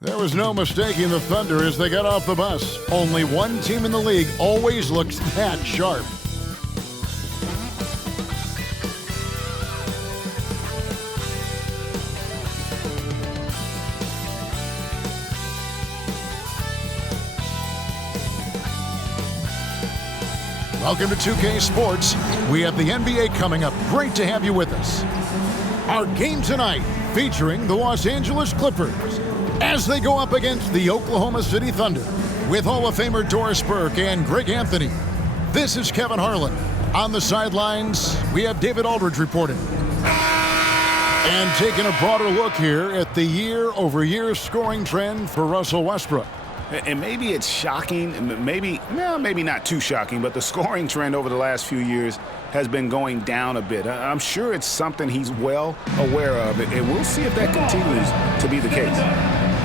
There was no mistaking the Thunder as they got off the bus. Only one team in the league always looks that sharp. Welcome to 2K Sports. We have the NBA coming up. Great to have you with us. Our game tonight featuring the Los Angeles Clippers as they go up against the Oklahoma City Thunder with Hall of Famer Doris Burke and Greg Anthony. This is Kevin Harlan. On the sidelines, we have David Aldridge reporting. And taking a broader look here at the year-over-year scoring trend for Russell Westbrook. And maybe it's shocking, maybe not too shocking, but the scoring trend over the last few years has been going down a bit. I'm sure it's something he's well aware of, and we'll see if that continues to be the case.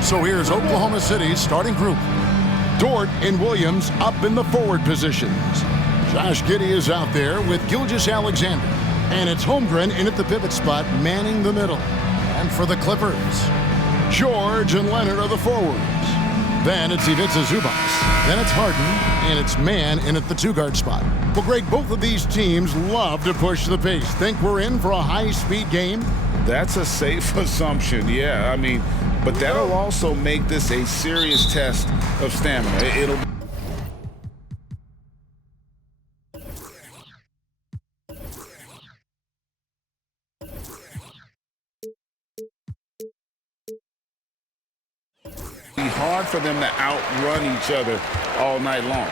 So here's Oklahoma City's starting group. Dort and Williams up in the forward positions. Josh Giddey is out there with Gilgeous-Alexander. And it's Holmgren in at the pivot spot, manning the middle. And for the Clippers, George and Leonard are the forwards. Then it's Ivica Zubac. Then it's Harden, and it's Mann in at the two-guard spot. Well, Greg, both of these teams love to push the pace. Think we're in for a high-speed game? That's a safe assumption, yeah. But that'll also make this a serious test of stamina. It'll be hard for them to outrun each other all night long.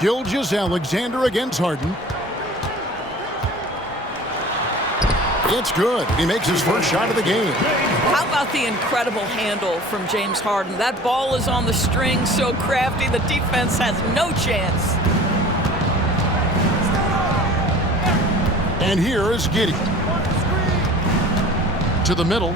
Gilgeous-Alexander against Harden. It's good. He makes his first shot of the game. How about the incredible handle from James Harden? That ball is on the string, so crafty, the defense has no chance. And here is Giddey. To the middle.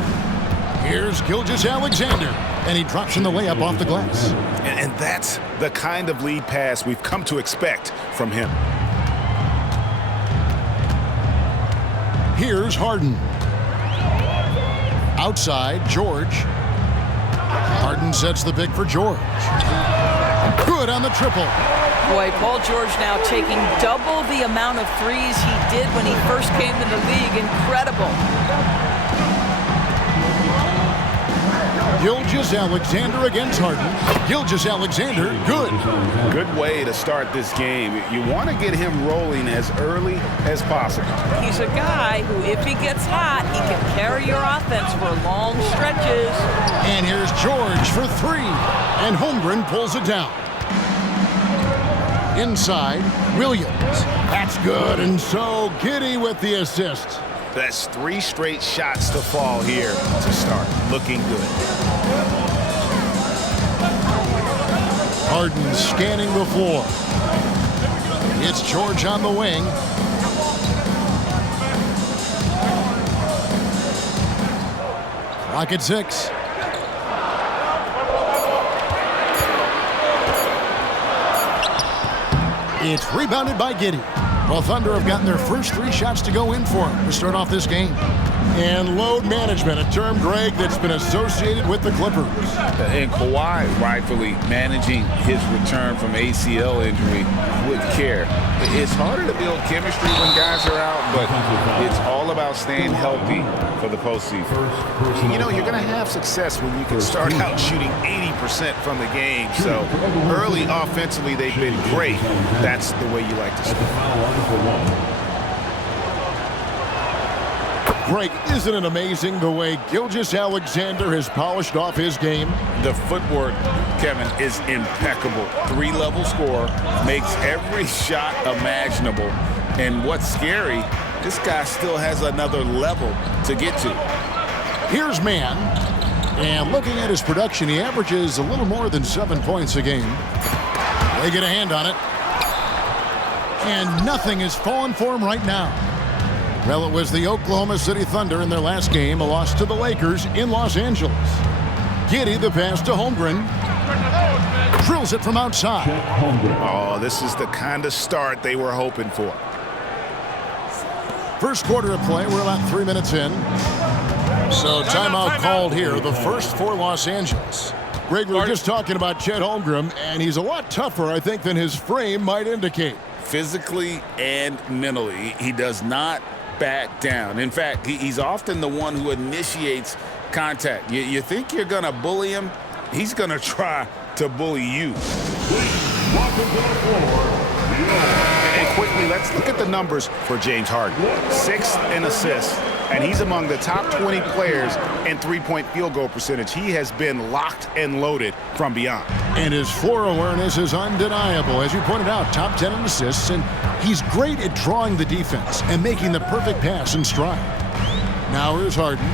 Here's Gilgeous-Alexander. And he drops in the layup off the glass. And that's the kind of lead pass we've come to expect from him. Here's Harden. Outside, George. Harden sets the pick for George. Good on the triple. Boy, Paul George now taking double the amount of threes he did when he first came to the league. Incredible. Gilgeous-Alexander against Harden. Gilgeous-Alexander, good. Good way to start this game. You want to get him rolling as early as possible. He's a guy who, if he gets hot, he can carry your offense for long stretches. And here's George for three. And Holmgren pulls it down. Inside, Williams. That's good. And so Giddey with the assist. That's 3 straight shots to fall here to start. Looking good. Harden scanning the floor. It's George on the wing. Clock at 6. It's rebounded by Giddey. Well, Thunder have gotten their first 3 shots to go in for him to start off this game. And load management, a term, Greg, that's been associated with the Clippers. And Kawhi rightfully managing his return from ACL injury with care. It's harder to build chemistry when guys are out, but it's all about staying healthy for the postseason. You know, you're going to have success when you can start out shooting 80% from the game. So early offensively, they've been great. That's the way you like to start. Greg, isn't it amazing the way Gilgeous-Alexander has polished off his game? The footwork, Kevin, is impeccable. 3-level scorer, makes every shot imaginable. And what's scary, this guy still has another level to get to. Here's Mann. And looking at his production, he averages a little more than 7 points a game. They get a hand on it. And nothing is falling for him right now. Well, it was the Oklahoma City Thunder in their last game, a loss to the Lakers in Los Angeles. Giddey the pass to Holmgren. Drills it from outside. Oh, this is the kind of start they were hoping for. First quarter of play, we're about 3 minutes in. So timeout called here, the first for Los Angeles. Greg, we were just talking about Chet Holmgren, and he's a lot tougher, I think, than his frame might indicate. Physically and mentally, he does not back down. In fact, he's often the one who initiates contact. You think you're going to bully him, he's going to try to bully you. And quickly, let's look at the numbers for James Harden. 6th in assists, and he's among the top 20 players in three-point field goal percentage. He has been locked and loaded from beyond. And his floor awareness is undeniable. As you pointed out, top 10 in assists, and he's great at drawing the defense and making the perfect pass in stride. Now here's Harden.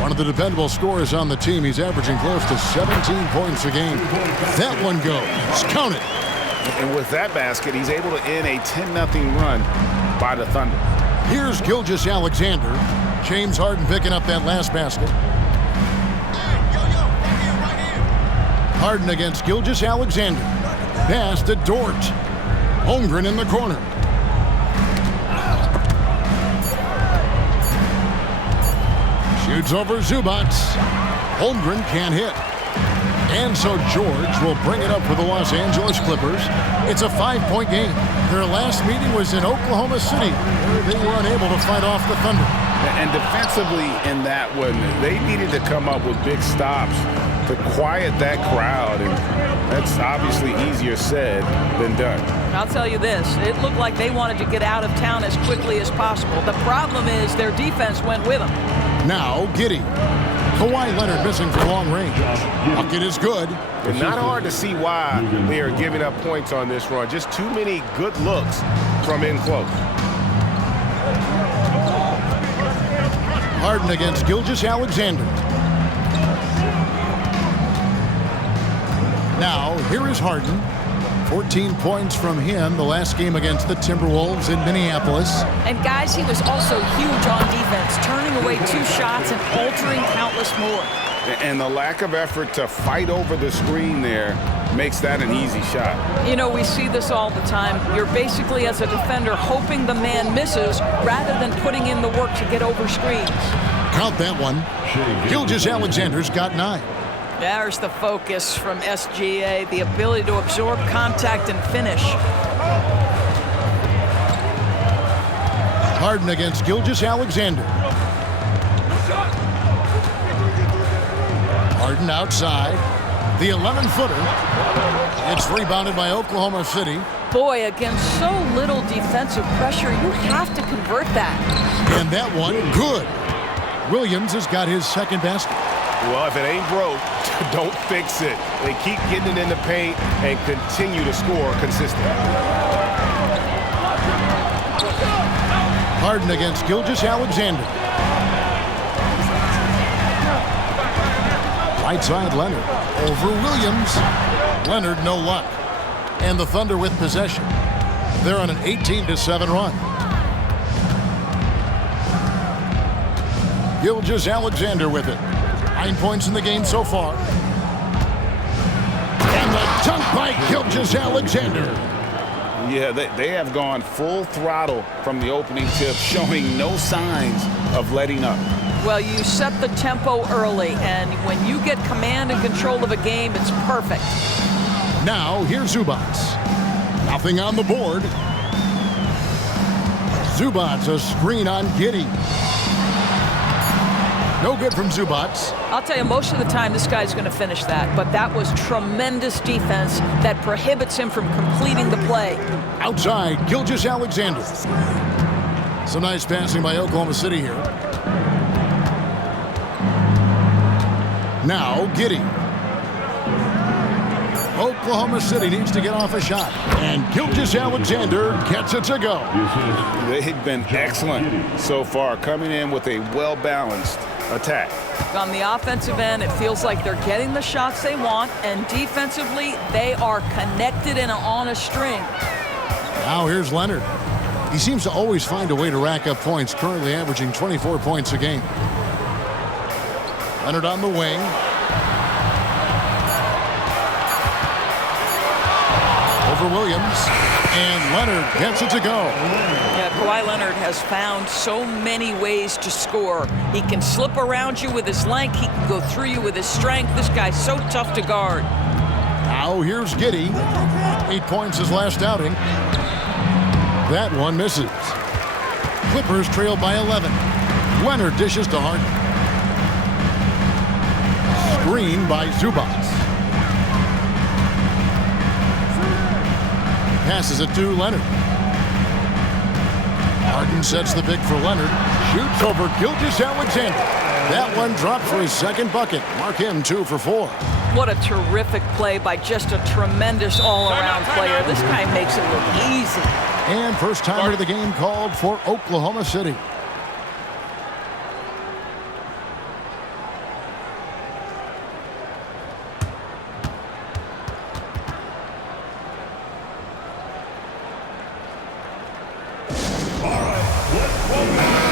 One of the dependable scorers on the team. He's averaging close to 17 points a game. That one goes. Count it. And with that basket, he's able to end a 10-0 run by the Thunder. Here's Gilgeous-Alexander. James Harden picking up that last basket. Harden against Gilgeous-Alexander. Pass to Dort. Holmgren in the corner. Shoots over Zubac. Holmgren can't hit. And so George will bring it up for the Los Angeles Clippers. It's a 5-point game. Their last meeting was in Oklahoma City, where they were unable to fight off the Thunder. And defensively in that one, they needed to come up with big stops to quiet that crowd. And that's obviously easier said than done. I'll tell you this, it looked like they wanted to get out of town as quickly as possible. The problem is their defense went with them. Now Giddey. Kawhi Leonard missing from long range. Bucket is good. It's not hard to see why they are giving up points on this run. Just too many good looks from in close. Harden against Gilgeous-Alexander. Now, here is Harden. 14 points from him the last game against the Timberwolves in Minneapolis. And guys, he was also huge on defense, turning away 2 shots and altering countless more. And the lack of effort to fight over the screen there makes that an easy shot. You know, we see this all the time. You're basically, as a defender, hoping the man misses rather than putting in the work to get over screens. Count that one. Gilgeous-Alexander's got 9. There's the focus from SGA, the ability to absorb contact and finish. Harden against Gilgeous-Alexander. Harden outside. The 11-footer. It's rebounded by Oklahoma City. Boy, against so little defensive pressure, you have to convert that. And that one, good. Williams has got his second basket. Well, if it ain't broke, don't fix it. They keep getting it in the paint and continue to score consistently. Harden against Gilgeous-Alexander. Right side, Leonard. Over Williams. Leonard, no luck. And the Thunder with possession. They're on an 18-7 run. Gilgeous-Alexander with it. 9 points in the game so far. And the dunk by Gilgeous-Alexander. Yeah, they have gone full throttle from the opening tip, showing no signs of letting up. Well, you set the tempo early, and when you get command and control of a game, it's perfect. Now, here's Zubac. Nothing on the board. Zubac, a screen on Giddey. No good from Zubac. I'll tell you, most of the time this guy's going to finish that, but that was tremendous defense that prohibits him from completing the play. Outside, Gilgeous-Alexander. Some nice passing by Oklahoma City here. Now, Giddey. Oklahoma City needs to get off a shot, and Gilgeous-Alexander gets it to go. They've been excellent so far, coming in with a well-balanced attack. On the offensive end, it feels like they're getting the shots they want, and defensively, they are connected and on a string. Now here's Leonard. He seems to always find a way to rack up points, currently averaging 24 points a game. Leonard on the wing. for Williams. And Leonard gets it to go. Yeah, Kawhi Leonard has found so many ways to score. He can slip around you with his length. He can go through you with his strength. This guy's so tough to guard. Now here's Giddey. 8 points his last outing. That one misses. Clippers trail by 11. Leonard dishes to Harden. Screen by Zubac. Passes it to Leonard. Harden sets the pick for Leonard. Shoots over Gilgeous-Alexander. That one dropped for his second bucket. Mark him 2 for 4. What a terrific play by just a tremendous all-around player. This guy makes it look easy. And first timer of the game called for Oklahoma City.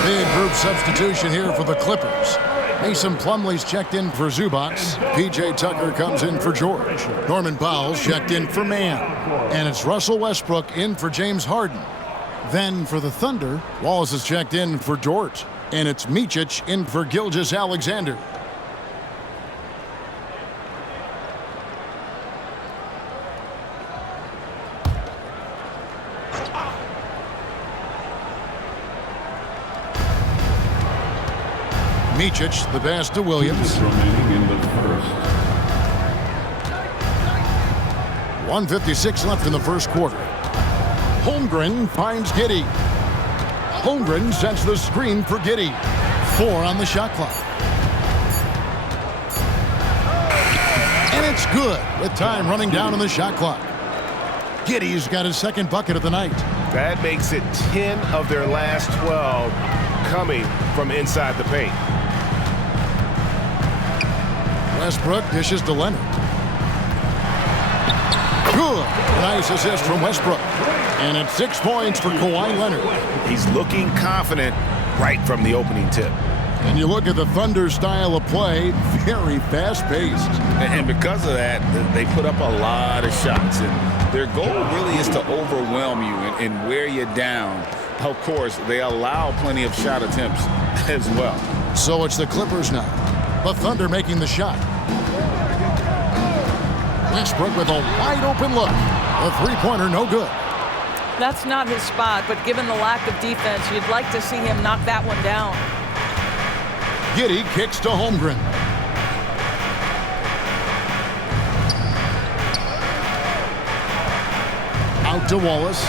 Big group substitution here for the Clippers. Mason Plumlee's checked in for Zubac. P.J. Tucker comes in for George. Norman Powell's checked in for Mann. And it's Russell Westbrook in for James Harden. Then for the Thunder, Wallace is checked in for Dort. And it's Micic in for Gilgeous-Alexander. Micic, the pass to Williams. 1:56 left in the first quarter. Holmgren finds Giddey. Holmgren sets the screen for Giddey. 4 on the shot clock. And it's good with time running down on the shot clock. Giddey's got his second bucket of the night. That makes it 10 of their last 12 coming from inside the paint. Westbrook dishes to Leonard. Good. Nice assist from Westbrook. And it's 6 points for Kawhi Leonard. He's looking confident right from the opening tip. And you look at the Thunder style of play, very fast-paced. And because of that, they put up a lot of shots. And their goal really is to overwhelm you and wear you down. Of course, they allow plenty of shot attempts as well. So it's the Clippers now. The Thunder making the shot. Westbrook with a wide-open look. The three-pointer no good. That's not his spot, but given the lack of defense, you'd like to see him knock that one down. Giddey kicks to Holmgren. Out to Wallace.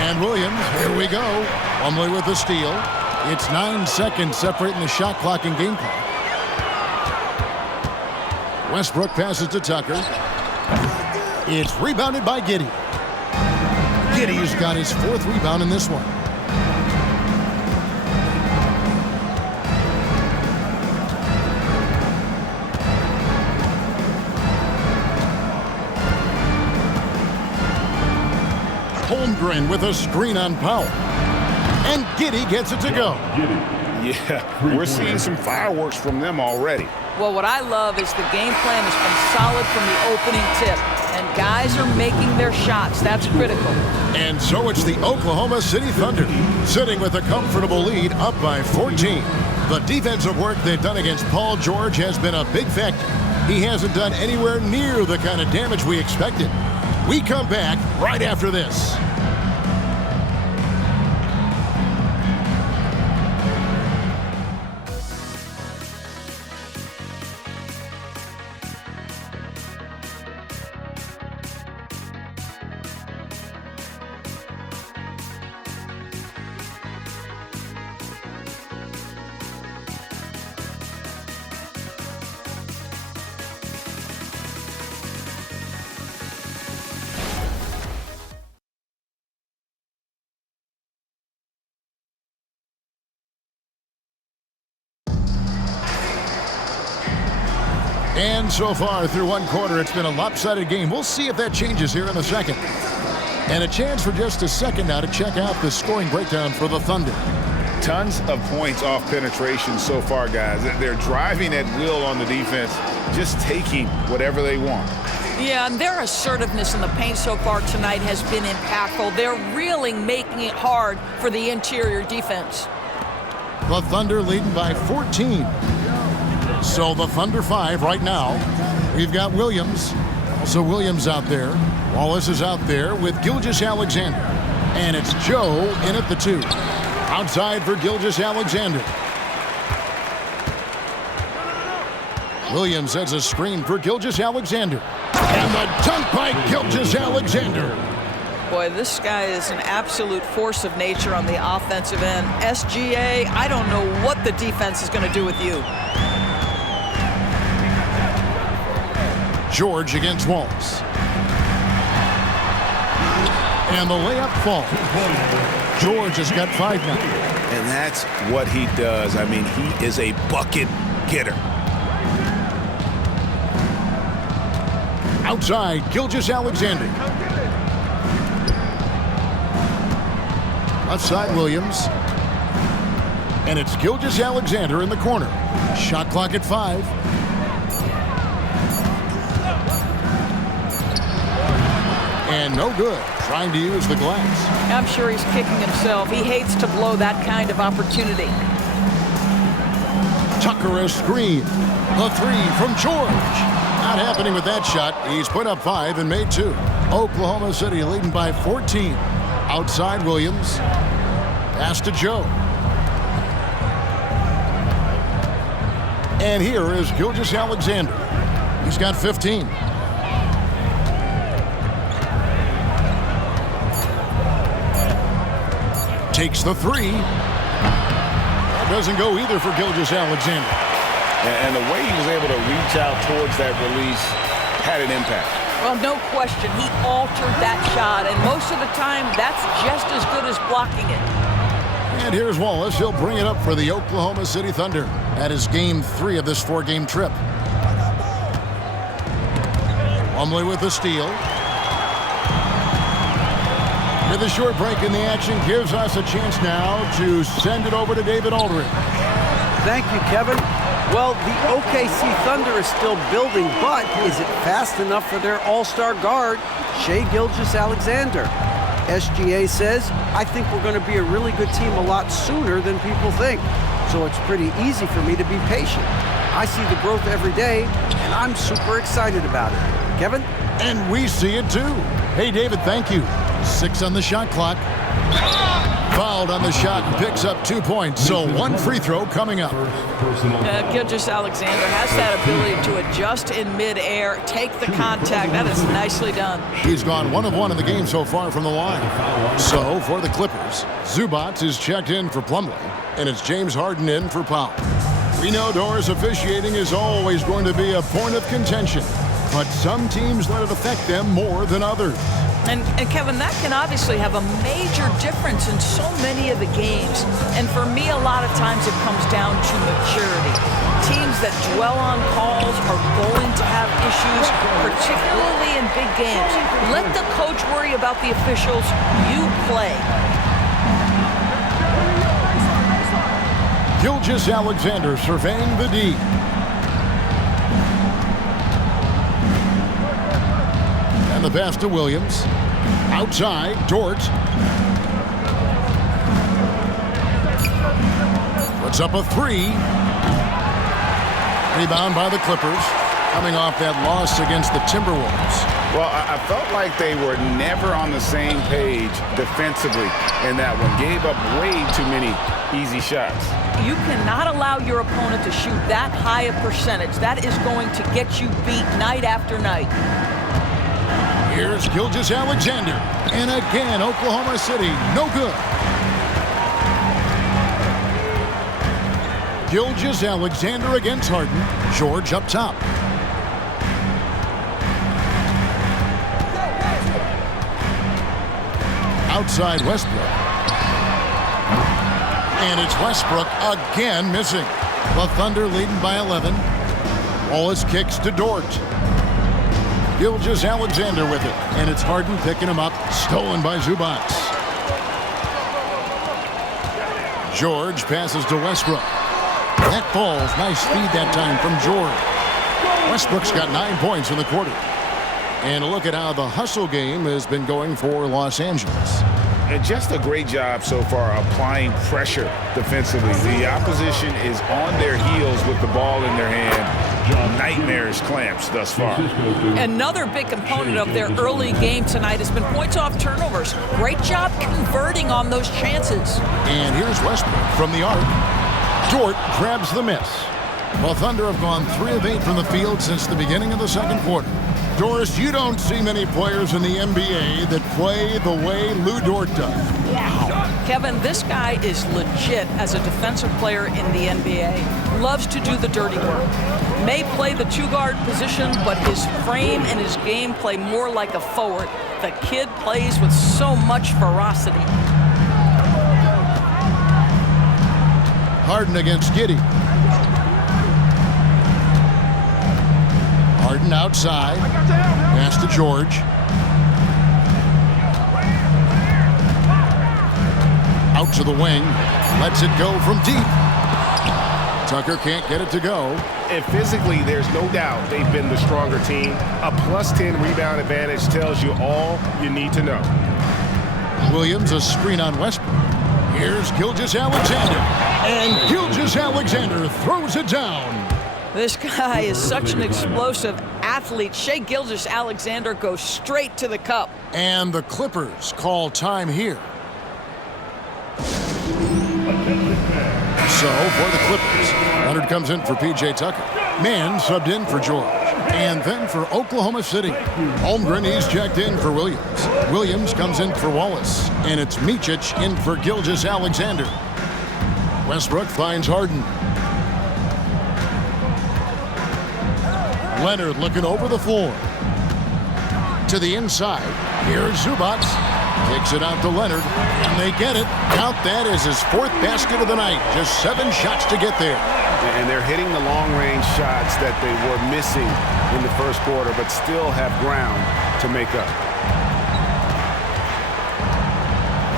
And Williams, here we go. Plumlee with the steal. It's 9 seconds separating the shot clock and game clock. Westbrook passes to Tucker. It's rebounded by Giddey. Giddey's got his 4th rebound in this one. Holmgren with a screen on Powell. And Giddey gets it to go. Yeah, we're seeing some fireworks from them already. Well, what I love is the game plan has been solid from the opening tip, and guys are making their shots. That's critical. And so it's the Oklahoma City Thunder, sitting with a comfortable lead up by 14. The defensive work they've done against Paul George has been a big factor. He hasn't done anywhere near the kind of damage we expected. We come back right after this. And so far through one quarter, it's been a lopsided game. We'll see if that changes here in the second. And a chance for just a second now to check out the scoring breakdown for the Thunder. Tons of points off penetration so far, guys. They're driving at will on the defense, just taking whatever they want. Yeah, and their assertiveness in the paint so far tonight has been impactful. They're really making it hard for the interior defense. The Thunder leading by 14. So the Thunder 5 right now. We've got Williams. Also Williams out there. Wallace is out there with Gilgeous-Alexander. And it's Joe in at the 2. Outside for Gilgeous-Alexander. Williams has a screen for Gilgeous-Alexander. And the dunk by Gilgeous-Alexander. Boy, this guy is an absolute force of nature on the offensive end. SGA, I don't know what the defense is going to do with you. George against Wallace. And the layup falls. George has got 5 now. And that's what he does. I mean, he is a bucket getter. Outside, Gilgeous-Alexander. Left side, Williams. And it's Gilgeous-Alexander in the corner. Shot clock at 5. And no good. Trying to use the glass. I'm sure he's kicking himself. He hates to blow that kind of opportunity. Tucker a screen. The 3 from George. Not happening with that shot. He's put up 5 and made 2. Oklahoma City leading by 14. Outside Williams. Pass to Joe. And here is Gilgeous-Alexander. He's got 15. Takes the 3. That doesn't go either for Gilgeous-Alexander. And the way he was able to reach out towards that release had an impact. Well, no question. He altered that shot, and most of the time, that's just as good as blocking it. And here's Wallace. He'll bring it up for the Oklahoma City Thunder. That is game 3 of this 4-game trip. Plumlee with the steal. With a short break in the action, gives us a chance now to send it over to David Aldridge. Thank you, Kevin. Well, the OKC Thunder is still building, but is it fast enough for their all-star guard, Shai Gilgeous-Alexander? SGA says, I think we're going to be a really good team a lot sooner than people think. So it's pretty easy for me to be patient. I see the growth every day, and I'm super excited about it. Kevin? And we see it too. Hey, David, thank you. 6 on the shot clock. Fouled on the shot and picks up 2 points. So 1 free throw coming up. Gilgeous-Alexander has that ability to adjust in midair, take the contact. That is nicely done. He's gone 1 of 1 in the game so far from the line. So for the Clippers, Zubac is checked in for Plumlee, and it's James Harden in for Powell. We know Doris officiating is always going to be a point of contention, but some teams let it affect them more than others. And Kevin, that can obviously have a major difference in so many of the games. And for me, a lot of times it comes down to maturity. Teams that dwell on calls are going to have issues, particularly in big games. Let the coach worry about the officials. You play. Gilgeous-Alexander surveying the D. The pass to Williams. Outside, Dort. Puts up a 3. Rebound by the Clippers, coming off that loss against the Timberwolves. Well, I felt like they were never on the same page defensively in that one. Gave up way too many easy shots. You cannot allow your opponent to shoot that high a percentage. That is going to get you beat night after night. Here's Gilgeous-Alexander. And again, Oklahoma City, no good. Gilgeous-Alexander against Harden. George up top. Outside Westbrook. And it's Westbrook again missing. The Thunder leading by 11. Wallace kicks to Dort. Gilgeous-Alexander with it, and it's Harden picking him up, stolen by Zubac. George passes to Westbrook. That falls. Nice feed that time from George. Westbrook's got 9 points in the quarter. And a look at how the hustle game has been going for Los Angeles. And just a great job so far applying pressure defensively. The opposition is on their heels with the ball in their hand. Nightmarish clamps thus far. Another big component of their early game tonight has been points off turnovers. Great job converting on those chances. And here's Westbrook from the arc. Dort grabs the miss. The Thunder have gone 3 of 8 from the field since the beginning of the second quarter. Doris, you don't see many players in the NBA that play the way Lou Dort does. Wow. Kevin, this guy is legit as a defensive player in the NBA. Loves to do the dirty work. May play the two-guard position, but his frame and his game play more like a forward. The kid plays with so much ferocity. Harden against Giddey. Harden outside. Pass to George. Out to the wing. Lets it go from deep. Tucker can't get it to go. And physically, there's no doubt they've been the stronger team. A +10 rebound advantage tells you all you need to know. Williams, a screen on Westbrook. Here's Gilgeous-Alexander. And Gilgeous-Alexander throws it down. This guy is such an explosive athlete. Shai Gilgeous-Alexander goes straight to the cup. And the Clippers call time here. So, for the Clippers, Leonard comes in for P.J. Tucker. Mann subbed in for George. And then for Oklahoma City, Holmgren, he's checked in for Williams. Williams comes in for Wallace. And it's Micic in for Gilgeous-Alexander. Westbrook finds Harden. Leonard looking over the floor. To the inside. Here's Zubac. Kicks it out to Leonard. And they get it. Count that as his 4th basket of the night. Just 7 shots to get there. And they're hitting the long-range shots that they were missing in the first quarter, but still have ground to make up.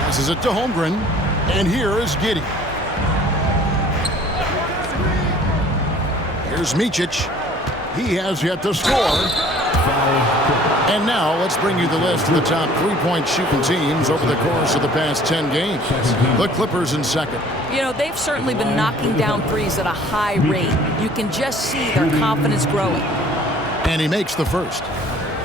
Passes it to Holmgren. And here is Giddey. Here's Micic. He has yet to score. And now let's bring you the list of the top 3-point shooting teams over the course of the past 10 games. The Clippers in second. You know, they've certainly been knocking down threes at a high rate. You can just see their confidence growing. And he makes the first.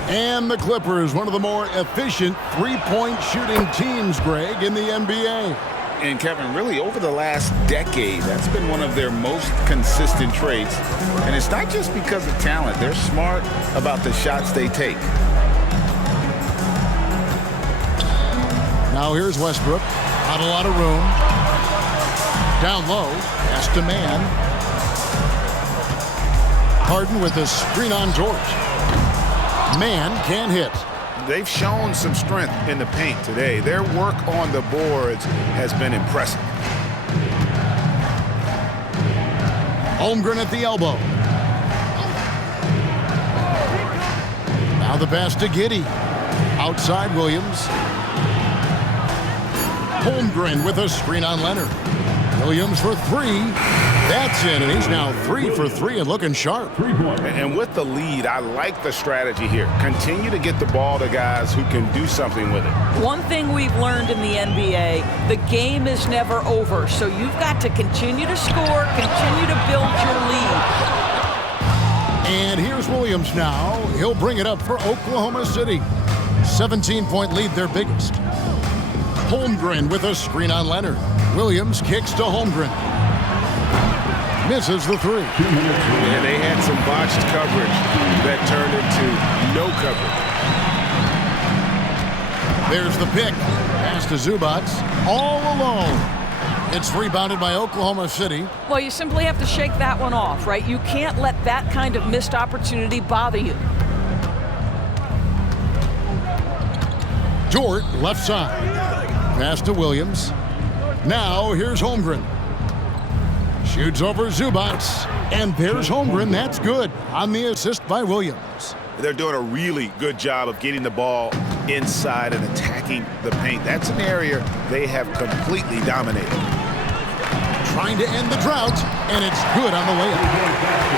And the Clippers, one of the more efficient 3-point shooting teams, Greg, in the NBA. And Kevin, really over the last decade, that's been one of their most consistent traits. And it's not just because of talent. They're smart about the shots they take. Now here's Westbrook. Not a lot of room. Down low. Pass to Mann. Harden with a screen on George. Mann can't hit. They've shown some strength in the paint today. Their work on the boards has been impressive. Holmgren at the elbow. Now the pass to Giddey. Outside Williams. Holmgren with a screen on Leonard. Williams for 3. That's in, and he's now 3 for 3 and looking sharp. And with the lead, I like the strategy here. Continue to get the ball to guys who can do something with it. One thing we've learned in the NBA, the game is never over. So you've got to continue to score, continue to build your lead. And here's Williams now. He'll bring it up for Oklahoma City. 17-point lead, their biggest. Holmgren with a screen on Leonard. Williams kicks to Holmgren. Misses the 3. And they had some botched coverage that turned into no coverage. There's the pick. Pass to Zubac. All alone. It's rebounded by Oklahoma City. Well, you simply have to shake that one off, right? You can't let that kind of missed opportunity bother you. Dort, left side. Pass to Williams. Now here's Holmgren. Shoots over Zubac. And there's Holmgren. That's good on the assist by Williams. They're doing a really good job of getting the ball inside and attacking the paint. That's an area they have completely dominated. Trying to end the drought. and it's good on the layup.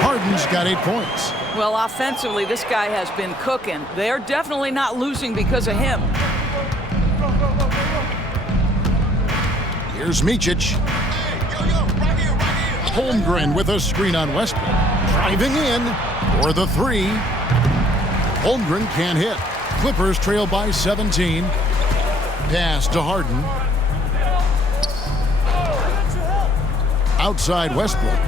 Harden's got 8 points. Well, offensively, this guy has been cooking. They're definitely not losing because of him. Here's Micic. Holmgren with a screen on Westbrook. Driving in for the 3. Holmgren can't hit. Clippers trail by 17. Pass to Harden. Outside Westbrook.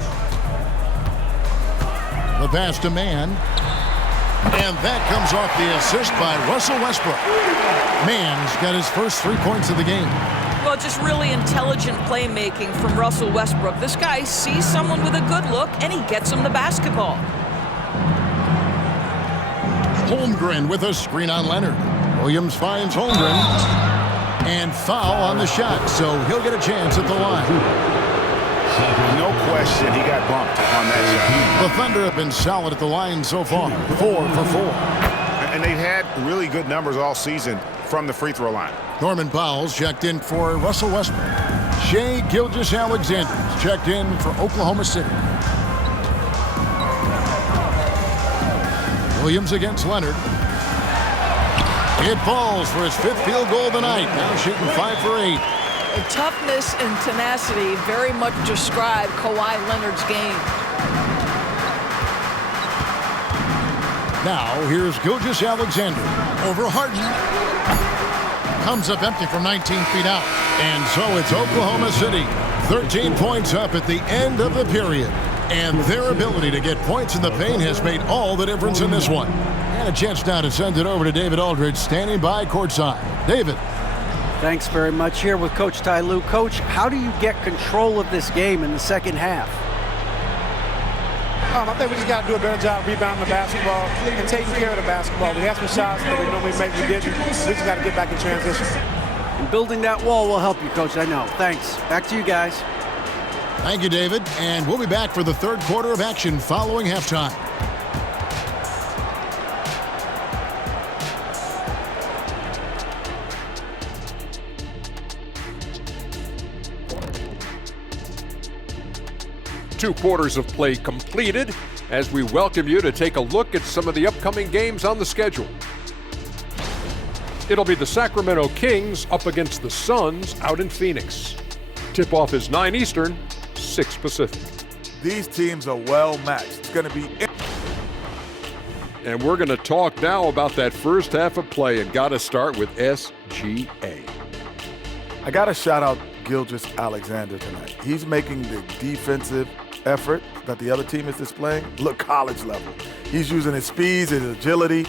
The pass to Mann. And that comes off the assist by Russell Westbrook. Mann's got his first 3 points of the game. Well, just really intelligent playmaking from Russell Westbrook. This guy sees someone with a good look, and he gets him the basketball. Holmgren with a screen on Leonard. Williams finds Holmgren. And foul on the shot, so he'll get a chance at the line. No question he got bumped on that The Thunder have been solid at the line so far. 4 for 4. And they've had really good numbers all season from the free throw line. Norman Powell's checked in for Russell Westbrook. Shai Gilgeous-Alexander's checked in for Oklahoma City. Williams against Leonard. It falls for his 5th field goal of the night. Now shooting 5 for 8. Toughness and tenacity very much describe Kawhi Leonard's game. Now here's Gilgeous-Alexander over Harden. Comes up empty from 19 feet out. And so it's Oklahoma City. 13 points up at the end of the period. And their ability to get points in the paint has made all the difference in this one. And a chance now to send it over to David Aldridge, standing by courtside. David. Thanks very much. Here with Coach Ty Lue. Coach, how do you get control of this game in the second half? I think we just got to do a better job rebounding the basketball and taking care of the basketball. We had some shots that we normally make, we didn't. We just got to get back in transition. And building that wall will help you, Coach, I know. Thanks. Back to you guys. Thank you, David. And we'll be back for the third quarter of action following halftime. Two quarters of play completed as we welcome you to take a look at some of the upcoming games on the schedule. It'll be the Sacramento Kings up against the Suns out in Phoenix. Tip-off is 9 Eastern, 6 Pacific. These teams are well matched. It's going to be... And we're going to talk now about that first half of play, and got to start with SGA. I got to shout out Gilgeous-Alexander tonight. He's making the defensive effort that the other team is displaying look college level. He's using his speed, his agility,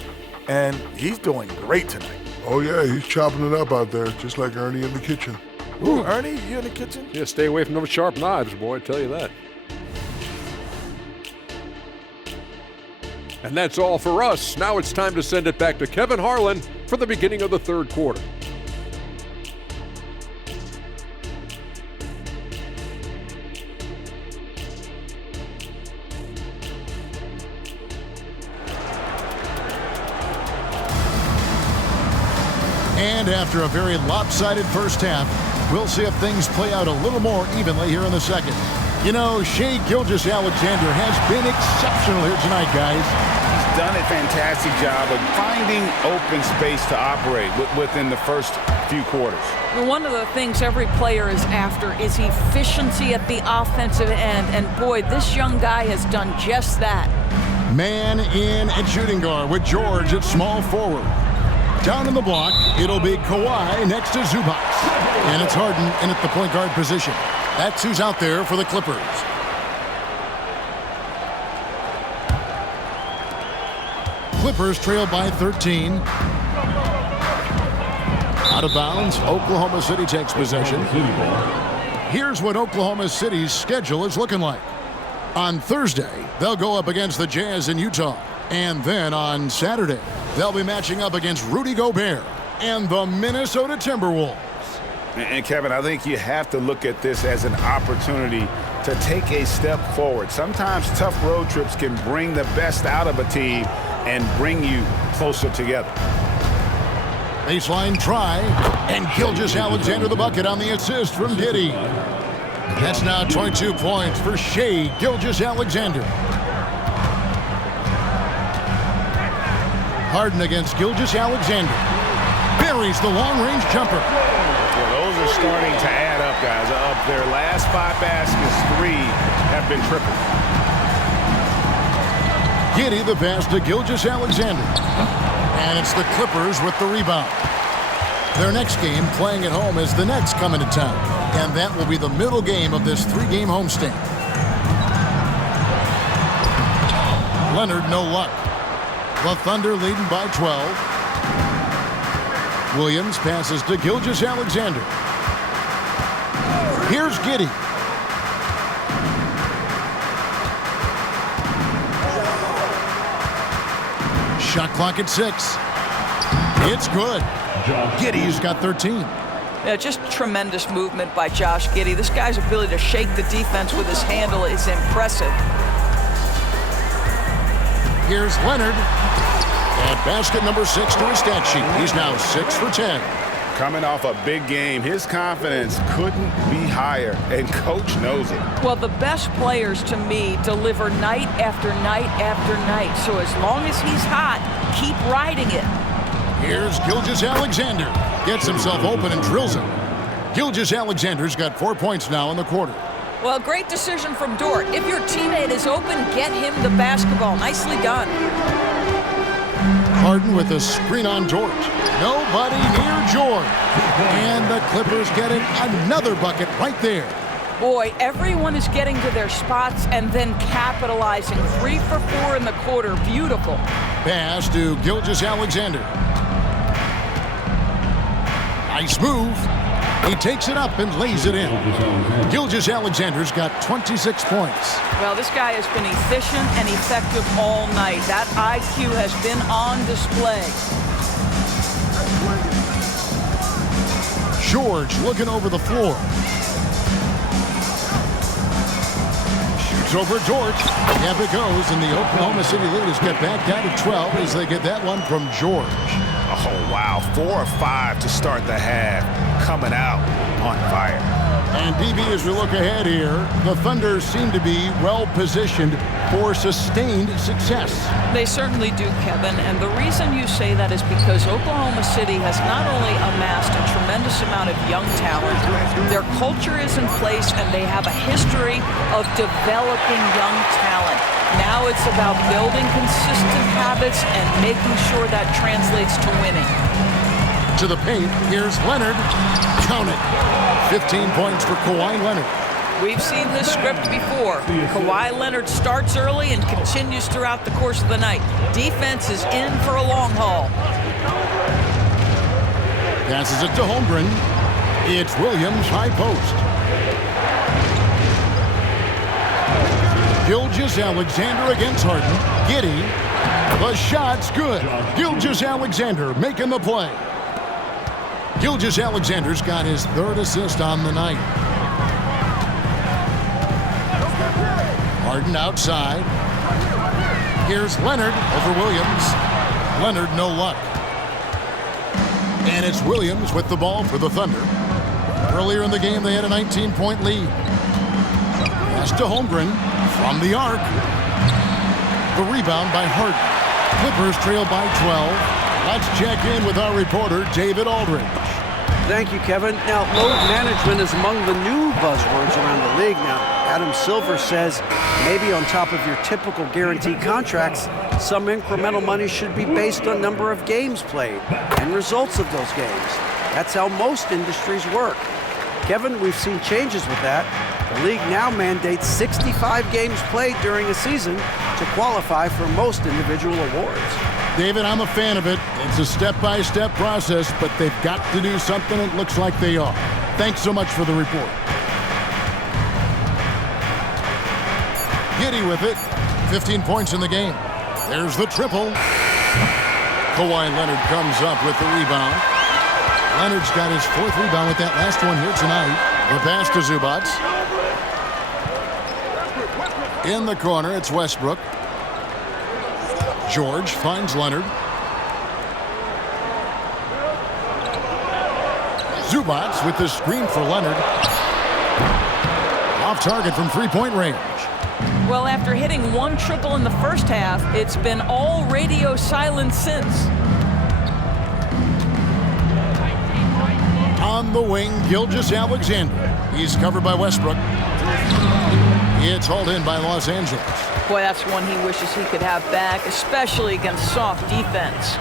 and he's doing great tonight. Oh, yeah, he's chopping it up out there, just like Ernie in the kitchen. Ooh, Ernie, you in the kitchen? Yeah, stay away from those sharp knives, boy, I tell you that. And that's all for us. Now it's time to send it back to Kevin Harlan for the beginning of the third quarter. And after a very lopsided first half, we'll see if things play out a little more evenly here in the second. You know, Shai Gilgeous-Alexander has been exceptional here tonight, guys. He's done a fantastic job of finding open space to operate within the first few quarters. Well, one of the things every player is after is efficiency at the offensive end. And boy, this young guy has done just that. Man in at shooting guard with George at small forward. Down in the block, it'll be Kawhi next to Zubac. And it's Harden in at the point guard position. That's who's out there for the Clippers. Clippers trail by 13. Out of bounds, Oklahoma City takes possession. Here's what Oklahoma City's schedule is looking like. On Thursday, they'll go up against the Jazz in Utah. And then on Saturday, they'll be matching up against Rudy Gobert and the Minnesota Timberwolves. And Kevin, I think you have to look at this as an opportunity to take a step forward. Sometimes tough road trips can bring the best out of a team and bring you closer together. Baseline try, and Gilgeous-Alexander the bucket on the assist from Giddey. That's now 22 points for Shai Gilgeous-Alexander. Harden against Gilgeous-Alexander. Buries the long-range jumper. Yeah, those are starting to add up, guys. Of their last 5 baskets, 3 have been triple. Giddey the pass to Gilgeous-Alexander. And it's the Clippers with the rebound. Their next game, playing at home, is the Nets coming to town. And that will be the middle game of this 3-game homestand. Leonard, no luck. The Thunder leading by 12. Williams passes to Gilgeous-Alexander. Here's Giddey. Shot clock at 6. It's good. Giddey's got 13. Yeah, just tremendous movement by Josh Giddey. This guy's ability to shake the defense with his handle is impressive. Here's Leonard. And basket number 6 to his stat sheet. He's now 6 for 10. Coming off a big game, his confidence couldn't be higher, and coach knows it. Well, the best players, to me, deliver night after night after night. So as long as he's hot, keep riding it. Here's Gilgeous-Alexander. Gets himself open and drills him. Gilgeous-Alexander's got 4 points now in the quarter. Well, great decision from Dort. If your teammate is open, get him the basketball. Nicely done. Harden with a screen on George. Nobody near George. And the Clippers getting another bucket right there. Boy, everyone is getting to their spots and then capitalizing. 3 for 4 in the quarter. Beautiful. Pass to Gilgeous-Alexander. Nice move. He takes it up and lays it in. Gilgeous-Alexander's got 26 points. Well, this guy has been efficient and effective all night. That IQ has been on display. George looking over the floor. Shoots over George. Yep, it goes, and the Oklahoma City leaders get back down to 12 as they get that one from George. Oh, wow. 4 or 5 to start the half. Coming out on fire. And DB, as we look ahead here, the Thunder seem to be well-positioned for sustained success. They certainly do, Kevin. And the reason you say that is because Oklahoma City has not only amassed a tremendous amount of young talent, their culture is in place and they have a history of developing young talent. Now it's about building consistent habits and making sure that translates to winning. To the paint, here's Leonard. Count it. 15 points for Kawhi Leonard. We've seen this script before. Kawhi Leonard starts early and continues throughout the course of the night. Defense is in for a long haul. Passes it to Holmgren. It's Williams, high post. Gilgeous-Alexander against Harden. Giddey. The shot's good. Gilgeous-Alexander making the play. Gilgeous-Alexander's got his 3rd assist on the night. Harden outside. Here's Leonard over Williams. Leonard, no luck. And it's Williams with the ball for the Thunder. Earlier in the game, they had a 19-point lead. Pass to Holmgren from the arc. The rebound by Harden. Clippers trail by 12. Let's check in with our reporter, David Aldridge. Thank you, Kevin. Now, load management is among the new buzzwords around the league now. Adam Silver says maybe on top of your typical guaranteed contracts, some incremental money should be based on number of games played and results of those games. That's how most industries work. Kevin, we've seen changes with that. The league now mandates 65 games played during a season to qualify for most individual awards. David, I'm a fan of it. It's a step-by-step process, but they've got to do something. It looks like they are. Thanks so much for the report. Giddey with it. 15 points in the game. There's the triple. Kawhi Leonard comes up with the rebound. Leonard's got his 4th rebound with that last one here tonight. The pass to Zubac. In the corner, it's Westbrook. George finds Leonard. Zubac with the screen for Leonard. Off target from three-point range. Well, after hitting one triple in the first half, it's been all radio silence since. On the wing, Gilgeous-Alexander. He's covered by Westbrook. It's hauled in by Los Angeles. Boy, that's one he wishes he could have back, especially against soft defense.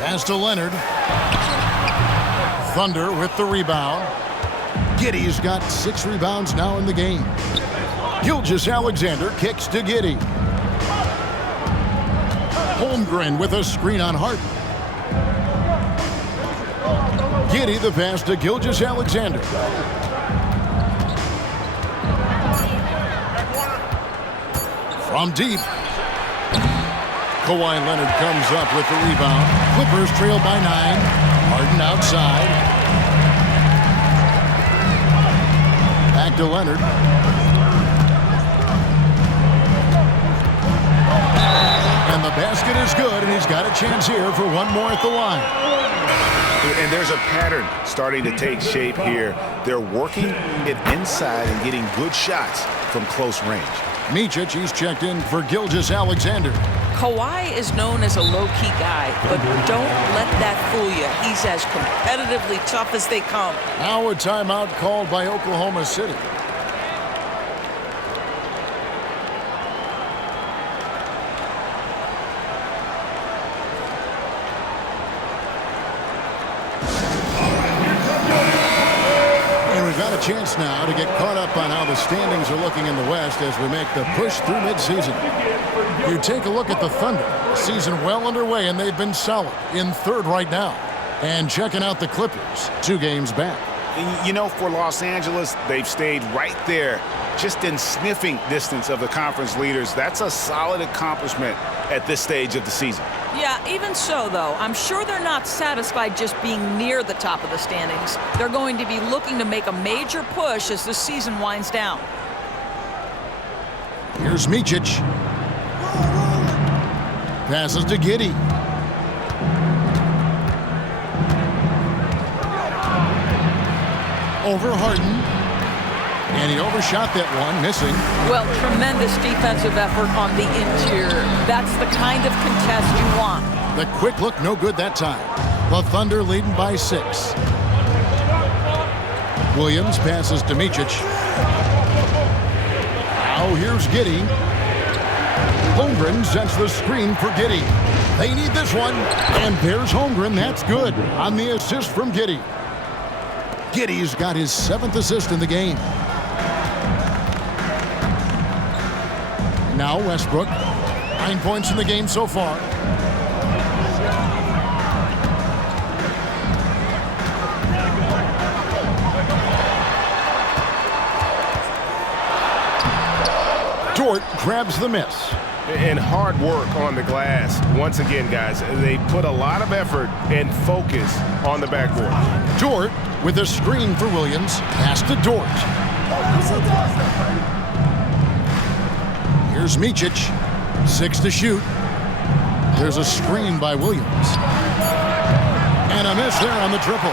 Pass to Leonard. Thunder with the rebound. Giddey's got 6 rebounds now in the game. Gilgeous-Alexander kicks to Giddey. Holmgren with a screen on Harden. Giddey the pass to Gilgeous-Alexander. From deep. Kawhi Leonard comes up with the rebound. Clippers trail by 9. Harden outside. Back to Leonard. And the basket is good, and he's got a chance here for one more at the line. And there's a pattern starting to take shape here. They're working it inside and getting good shots from close range. Micic, he's checked in for Gilgeous-Alexander. Kawhi is known as a low-key guy, but don't let that fool you. He's as competitively tough as they come. Now a timeout called by Oklahoma City. Chance now to get caught up on how the standings are looking in the West as we make the push through midseason. You take a look at the Thunder. Season well underway, and they've been solid in 3rd right now. And checking out the Clippers, 2 games back. You know, for Los Angeles, they've stayed right there, just in sniffing distance of the conference leaders. That's a solid accomplishment at this stage of the season. Yeah, even so, though, I'm sure they're not satisfied just being near the top of the standings. They're going to be looking to make a major push as the season winds down. Here's Micic. Passes to Giddey. Over Harden. And he overshot that one, missing. Well, tremendous defensive effort on the interior. That's the kind of contest you want. The quick look, no good that time. The Thunder leading by 6. Williams passes to Micic. Now here's Giddey. Holmgren sets the screen for Giddey. They need this one. And there's Holmgren. That's good on the assist from Giddey. Giddey's got his 7th assist in the game. Now Westbrook, 9 points in the game so far. Dort grabs the miss. And hard work on the glass. Once again, guys, they put a lot of effort and focus on the backboard. Dort with a screen for Williams. Pass to Dort. Here's Micic. 6 to shoot. There's a screen by Williams. And a miss there on the triple.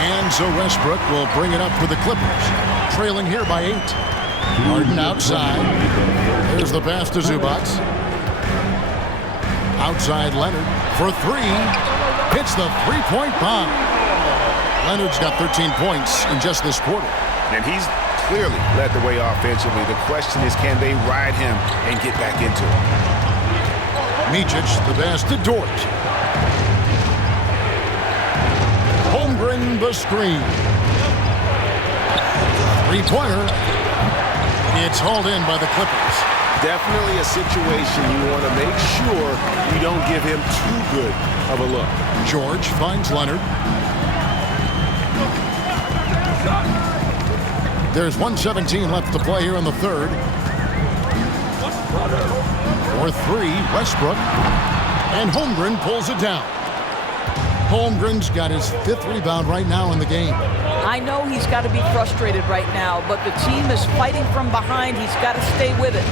And so Westbrook will bring it up for the Clippers. Trailing here by 8. Harden outside. There's the pass to Zubac. Outside Leonard for 3. Hits the 3-point bomb. Leonard's got 13 points in just this quarter. And he's clearly led the way offensively. The question is, can they ride him and get back into it? Micic, the pass to Dort. Holmgren, the screen. 3-pointer. It's hauled in by the Clippers. Definitely a situation you want to make sure you don't give him too good of a look. George finds Leonard. There's 1:17 left to play here in the 3rd. For 3, Westbrook. And Holmgren pulls it down. Holmgren's got his 5th rebound right now in the game. I know he's got to be frustrated right now, but the team is fighting from behind. He's got to stay with it.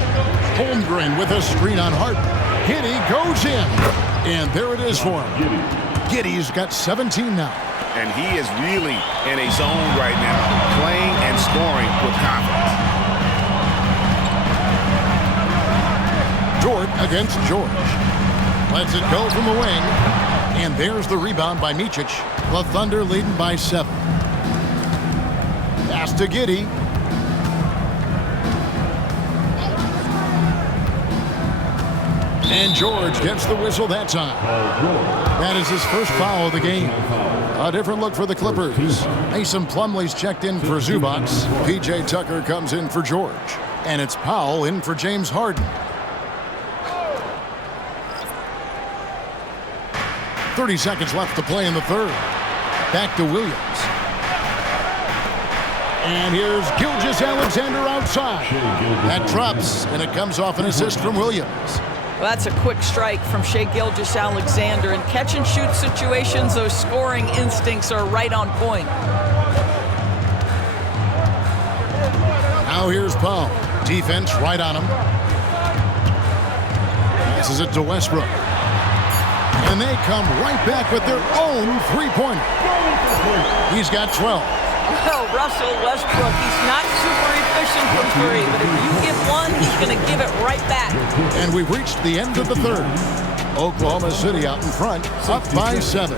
Holmgren with a screen on Harden. Giddey goes in. And there it is for him. Giddey's got 17 now. and he is really in a zone right now, playing and scoring with confidence. Dort against George. Lets it go from the wing. And there's the rebound by Micic. The Thunder leading by 7. Pass to Giddey. And George gets the whistle that time. That is his first foul of the game. A different look for the Clippers. Mason Plumlee's checked in for Zubac. P.J. Tucker comes in for George. And it's Powell in for James Harden. 30 seconds left to play in the third. Back to Williams. And here's Gilgeous-Alexander outside. That drops, and it comes off an assist from Williams. Well, that's a quick strike from Shai Gilgeous-Alexander. In catch-and-shoot situations, those scoring instincts are right on point. Now here's Powell. Defense right on him. Passes it to Westbrook. And they come right back with their own three-pointer. He's got 12. Well, Russell Westbrook, he's not super efficient from three, but if you give one, he's going to give it right back. And we've reached the end of the third. Oklahoma City out in front, up by 7.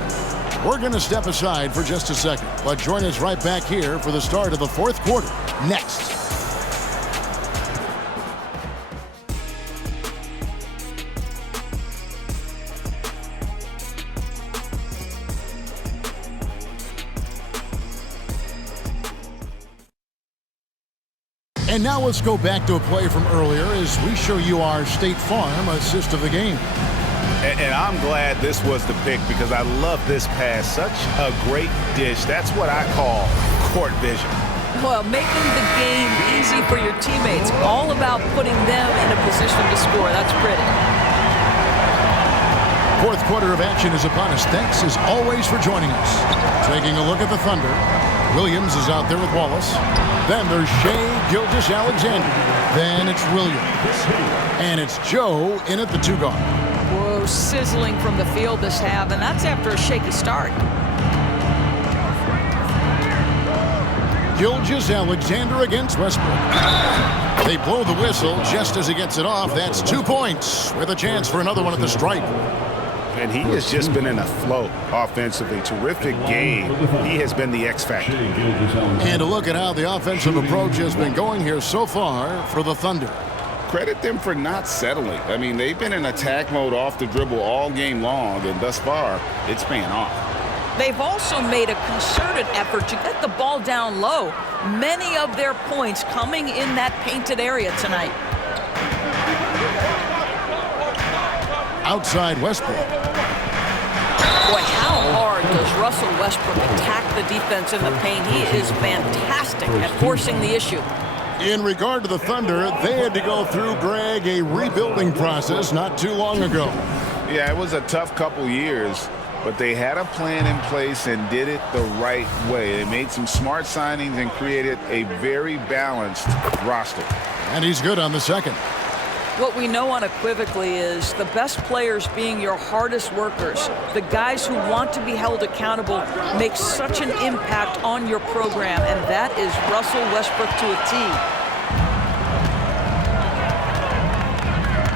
We're going to step aside for just a second, but join us right back here for the start of the fourth quarter next. And now let's go back to a play from earlier as we show you our State Farm assist of the game. And I'm glad this was the pick because I love this pass. Such a great dish. That's what I call court vision. Well, making the game easy for your teammates. All about putting them in a position to score. That's pretty. Fourth quarter of action is upon us. Thanks as always for joining us. Taking a look at the Thunder. Williams is out there with Wallace. Then there's Shai Gilgeous-Alexander. Then it's Williams. And it's Joe in at the 2 guard. Whoa, sizzling from the field this half, and that's after a shaky start. Gilgeous-Alexander against Westbrook. They blow the whistle just as he gets it off. That's 2 points with a chance for another one at the stripe. And he has just been in a flow offensively. Terrific game. He has been the X factor. And a look at how the offensive approach has been going here so far for the Thunder. Credit them for not settling. I mean, they've been in attack mode off the dribble all game long, and thus far, it's paying off. They've also made a concerted effort to get the ball down low. Many of their points coming in that painted area tonight. Outside Westbrook. Boy, how hard does Russell Westbrook attack the defense in the paint? He is fantastic at forcing the issue. In regard to the Thunder, they had to go through, Greg, a rebuilding process not too long ago. Yeah, it was a tough couple years, but they had a plan in place and did it the right way. They made some smart signings and created a very balanced roster. And he's good on the second. What we know unequivocally is the best players being your hardest workers, the guys who want to be held accountable, make such an impact on your program, and that is Russell Westbrook to a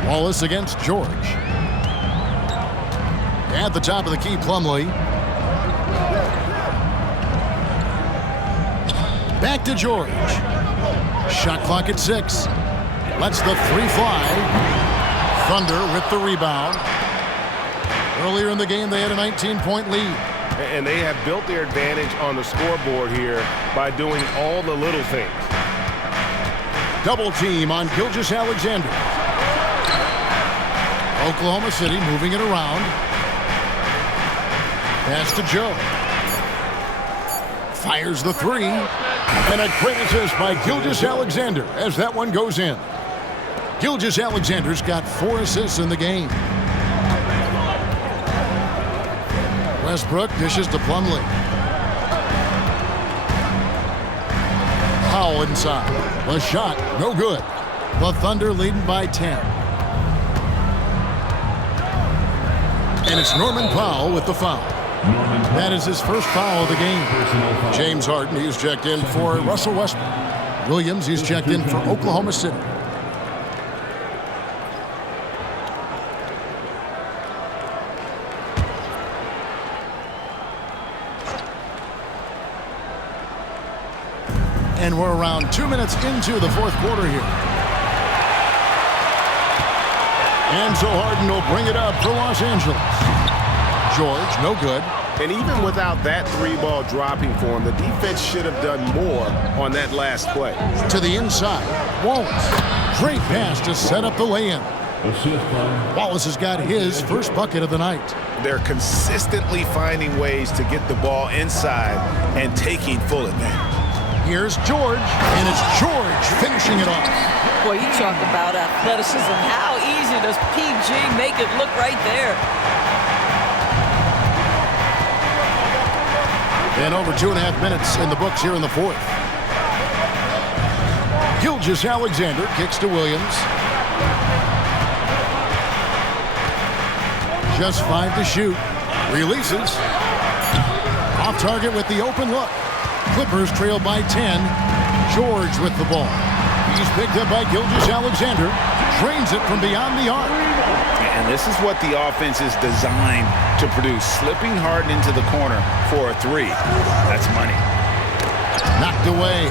T. Wallace against George. At the top of the key, Plumlee. Back to George. Shot clock at 6. Lets the 3 fly. Thunder with the rebound. Earlier in the game, they had a 19-point lead. And they have built their advantage on the scoreboard here by doing all the little things. Double team on Gilgeous-Alexander. Oklahoma City moving it around. Pass to Joe. Fires the 3. And a great assist by Gilgeous-Alexander as that one goes in. Gilgeous-Alexander's got 4 assists in the game. Westbrook dishes to Plumlee. Powell inside. The shot, no good. The Thunder leading by 10. And it's Norman Powell with the foul. That is his first foul of the game. James Harden, he's checked in for Russell Westbrook. Williams, he's checked in for Oklahoma City. And we're around 2 minutes into the fourth quarter here. And so Harden will bring it up for Los Angeles. George, no good. And even without that three-ball dropping for him, the defense should have done more on that last play. To the inside, Wallace. Great pass to set up the lay-in. Wallace has got his first bucket of the night. They're consistently finding ways to get the ball inside and taking full advantage. Here's George, and it's George finishing it off. Boy, you talk about athleticism. How easy does PG make it look right there? And over 2.5 minutes in the books here in the fourth. Gilgeous-Alexander kicks to Williams. Just 5 to shoot. Releases. Off target with the open look. Clippers trail by 10. George with the ball. He's picked up by Gilgeous-Alexander. Drains it from beyond the arc. And this is what the offense is designed to produce. Slipping Harden into the corner for a three. That's money. Knocked away.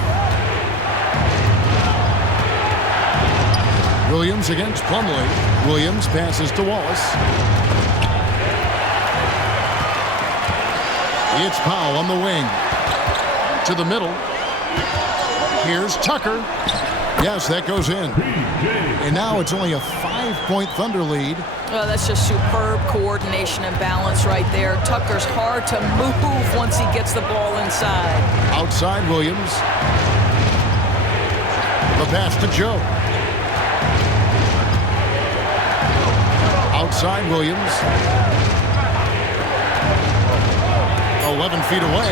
Williams against Plumlee. Williams passes to Wallace. It's Powell on the wing. To the middle. Here's Tucker. Yes, that goes in. And now it's only a 5-point Thunder lead. Well, that's just superb coordination and balance right there. Tucker's hard to move once he gets the ball inside. Outside Williams. The pass to Joe. Outside Williams. 11 feet away.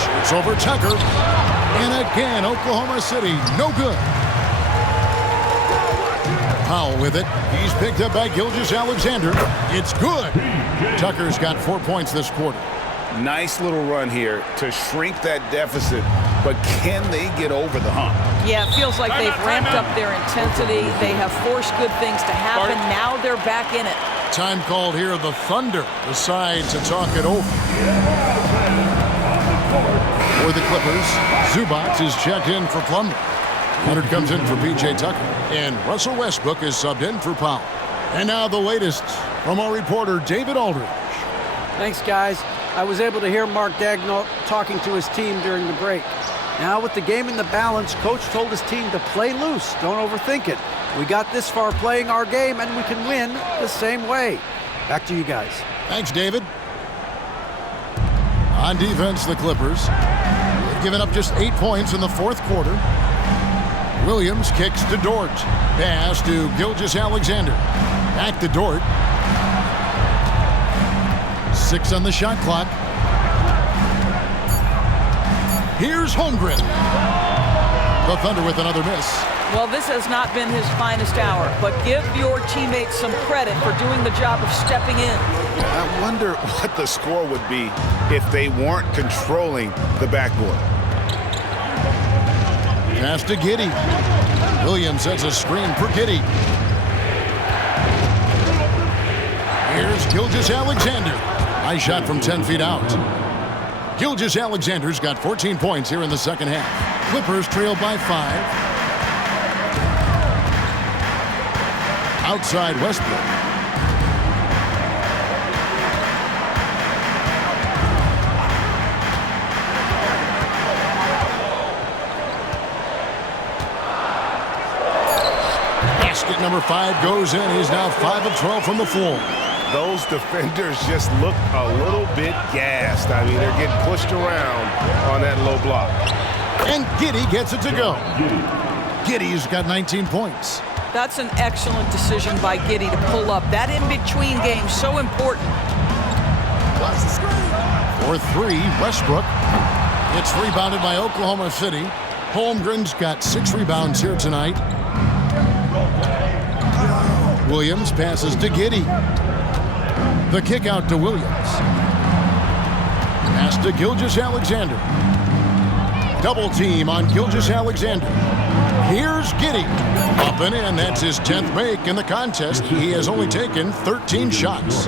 Shoots over Tucker. And again, Oklahoma City, no good. Powell with it. He's picked up by Gilgeous-Alexander. It's good. Tucker's got 4 points this quarter. Nice little run here to shrink that deficit, but can they get over the hump? Yeah, it feels like they've ramped up their intensity. They have forced good things to happen. Now they're back in it. Time called here. The Thunder decide to talk it over. For the Clippers, Zubac is checked in for Plumlee. Leonard comes in for P.J. Tucker. And Russell Westbrook is subbed in for Powell. And now the latest from our reporter, David Aldridge. Thanks, guys. I was able to hear Mark Daigneault talking to his team during the break. Now, with the game in the balance, Coach told his team to play loose. Don't overthink it. We got this far playing our game, and we can win the same way. Back to you guys. Thanks, David. On defense, the Clippers. They've given up just 8 points in the fourth quarter. Williams kicks to Dort. Pass to Gilgeous-Alexander. Back to Dort. 6 on the shot clock. Here's Holmgren. The Thunder with another miss. Well, this has not been his finest hour, but give your teammates some credit for doing the job of stepping in. I wonder what the score would be if they weren't controlling the backboard. Pass to Giddey. Williams sets a screen for Giddey. Here's Gilgeous-Alexander. Nice shot from 10 feet out. Gilgeous-Alexander's got 14 points here in the second half. Clippers trail by 5. Outside Westbrook. Basket number 5 goes in. He's now 5 of 12 from the floor. Those defenders just look a little bit gassed. I mean, they're getting pushed around on that low block. And Giddey gets it to go. Giddey's got 19 points. That's an excellent decision by Giddey to pull up. That in-between game, so important. For 3, Westbrook. It's rebounded by Oklahoma City. Holmgren's got 6 rebounds here tonight. Williams passes to Giddey. The kick out to Williams. Pass to Gilgeous-Alexander. Double team on Gilgeous-Alexander. Here's Giddey. Up and in. That's his 10th make in the contest. He has only taken 13 shots.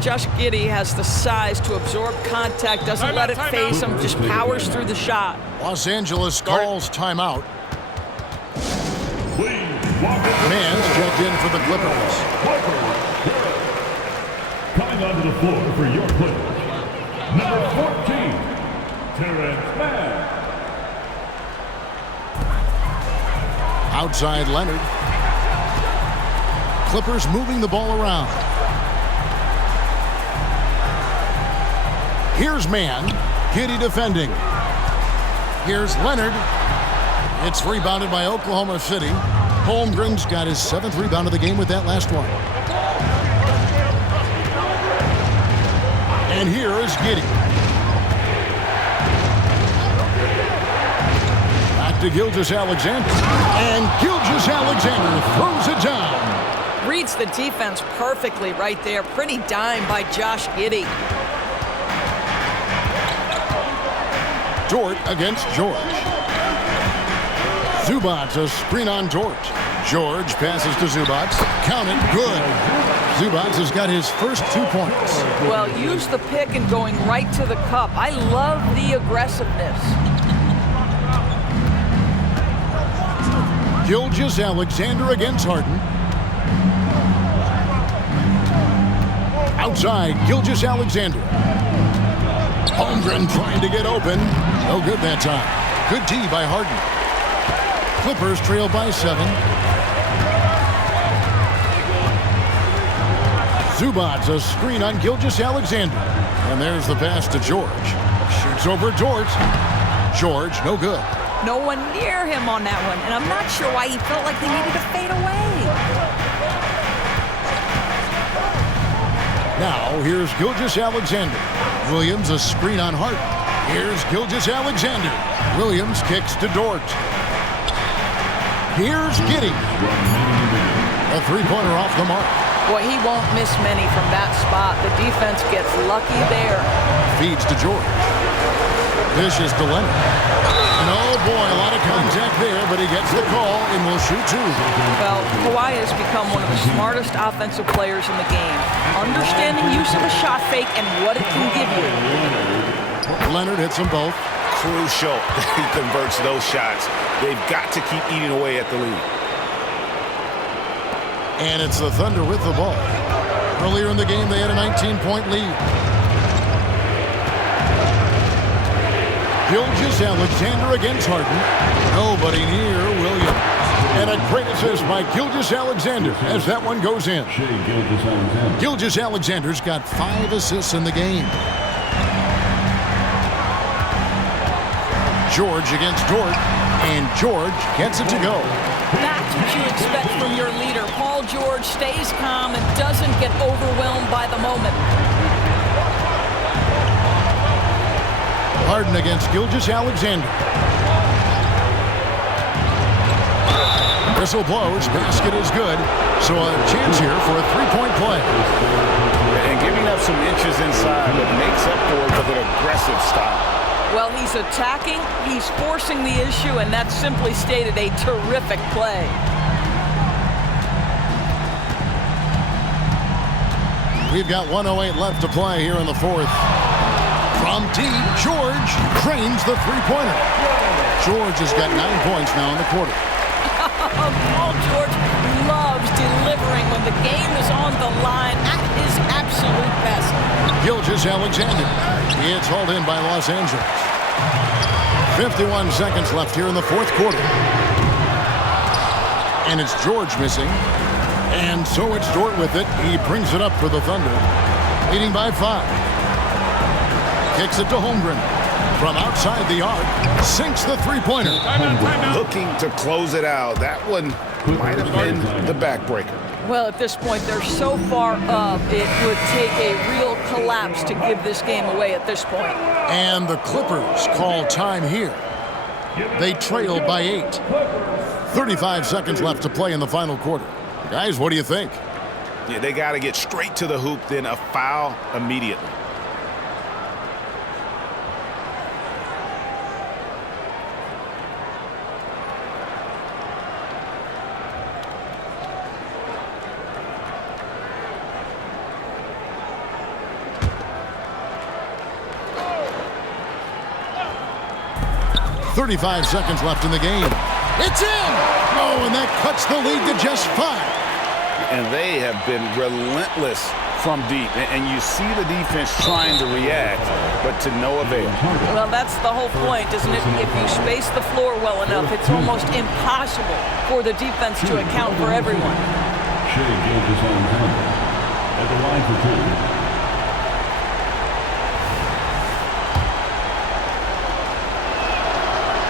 Josh Giddey has the size to absorb contact, doesn't let it phase him, just powers through the shot. Los Angeles calls timeout. Mann's checked in for the Clippers. Coming onto the floor for your Clippers, number 14, Terrence Mann. Outside Leonard. Clippers moving the ball around. Here's Mann. Giddey defending. Here's Leonard. It's rebounded by Oklahoma City. Holmgren's got his 7th rebound of the game with that last one. And here is Giddey. Back to Gilgeous-Alexander. And Gilgeous-Alexander throws it down. Reads the defense perfectly right there. Pretty dime by Josh Giddey. Dort against George. Zubac, a screen on Dort. George passes to Zubac. Count it, good. Zubac has got his first 2 points. Well, use the pick and going right to the cup. I love the aggressiveness. Gilgeous-Alexander against Harden. Outside, Gilgeous-Alexander. Holmgren trying to get open. No good that time. Good D by Harden. Clippers trail by 7. Zubac, a screen on Gilgeous-Alexander. And there's the pass to George. Shoots over Dort. George, no good. No one near him on that one, and I'm not sure why he felt like they needed to fade away. Now, here's Gilgeous-Alexander. Williams, a screen on Harden. Here's Gilgeous-Alexander. Williams kicks to Dort. Here's Giddey. A three-pointer off the mark. Boy, he won't miss many from that spot. The defense gets lucky there. Feeds to George. Dishes to Leonard. And oh boy, a lot of contact there, but he gets the call and will shoot 2. Well, Kawhi has become one of the smartest offensive players in the game. Understanding use of a shot fake and what it can give you. Leonard hits them both. Crucial that he converts those shots. They've got to keep eating away at the lead. And it's the Thunder with the ball. Earlier in the game, they had a 19-point lead. Gilgeous-Alexander against Harden. Nobody near Williams. And a great assist by Gilgeous-Alexander as that one goes in. Gilgeous-Alexander's got 5 assists in the game. George against Dort. And George gets it to go. That's what you expect from your leader. Paul George stays calm and doesn't get overwhelmed by the moment. Harden against Gilgeous-Alexander. Whistle blows. Basket is good. So a chance here for a three-point play. And giving up some inches inside, but makes up for it with an aggressive stop. Well, he's attacking, he's forcing the issue, and that's simply stated a terrific play. We've got 1:08 left to play here in the 4th. From deep, George drains the three-pointer. George has got 9 points now in the quarter. Paul George loves delivering when the game is on the line at his absolute best. Gilgeous-Alexander. It's hauled in by Los Angeles. 51 seconds left here in the 4th quarter. And it's George missing. And so it's Dort with it. He brings it up for the Thunder. Leading by 5. Kicks it to Holmgren. From outside the arc, sinks the three-pointer. Looking to close it out. That one might have been the backbreaker. Well, at this point, they're so far up, it would take a real collapse to give this game away at this point. And the Clippers call time here. They trail by 8. 35 seconds left to play in the final quarter. Guys, what do you think? Yeah, they got to get straight to the hoop, then a foul immediately. 35 seconds left in the game. It's in! Oh, and that cuts the lead to just 5. And they have been relentless from deep. And you see the defense trying to react, but to no avail. Well, that's the whole point, isn't it? If you space the floor well enough, it's almost impossible for the defense to account for everyone. Shai Gilgeous-Alexander at the line for 2.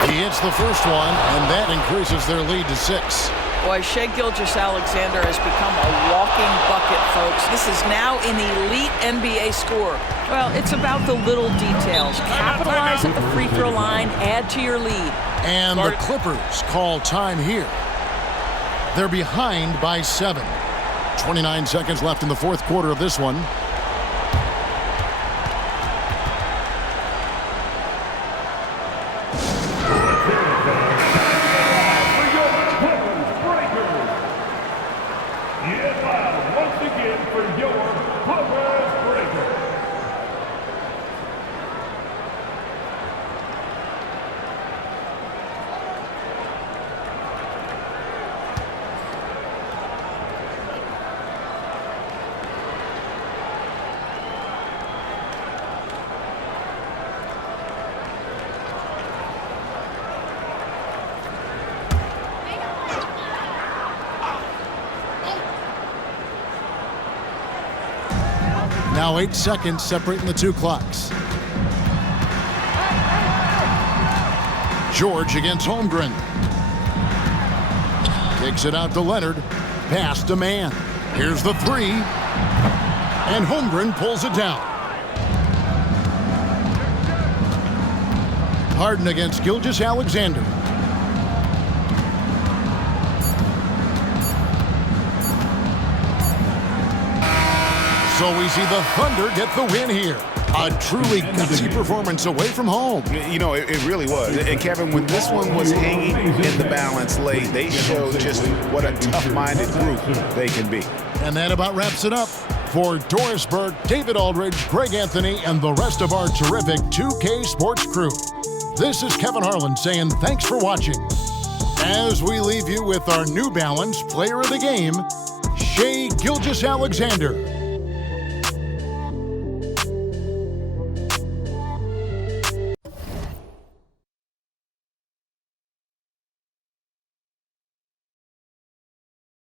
He hits the first one, and that increases their lead to 6. Boy, Shai Gilgeous-Alexander has become a walking bucket, folks. This is now an elite NBA scorer. Well, it's about the little details. Capitalize at the free throw line, add to your lead. And the Clippers call time here. They're behind by 7. 29 seconds left in the fourth quarter of this one. Now 8 seconds separating the two clocks. George against Holmgren. Kicks it out to Leonard. Pass to Mann. Here's the 3. And Holmgren pulls it down. Harden against Gilgeous-Alexander. So we see the Thunder get the win here. A truly gutsy performance away from home. You know, it really was. And Kevin, when this one was hanging in the balance late, they showed just what a tough-minded group they can be. And that about wraps it up. For Doris Burke, David Aldridge, Greg Anthony, and the rest of our terrific 2K Sports crew, this is Kevin Harlan saying thanks for watching. As we leave you with our New Balance Player of the Game, Shai Gilgeous-Alexander.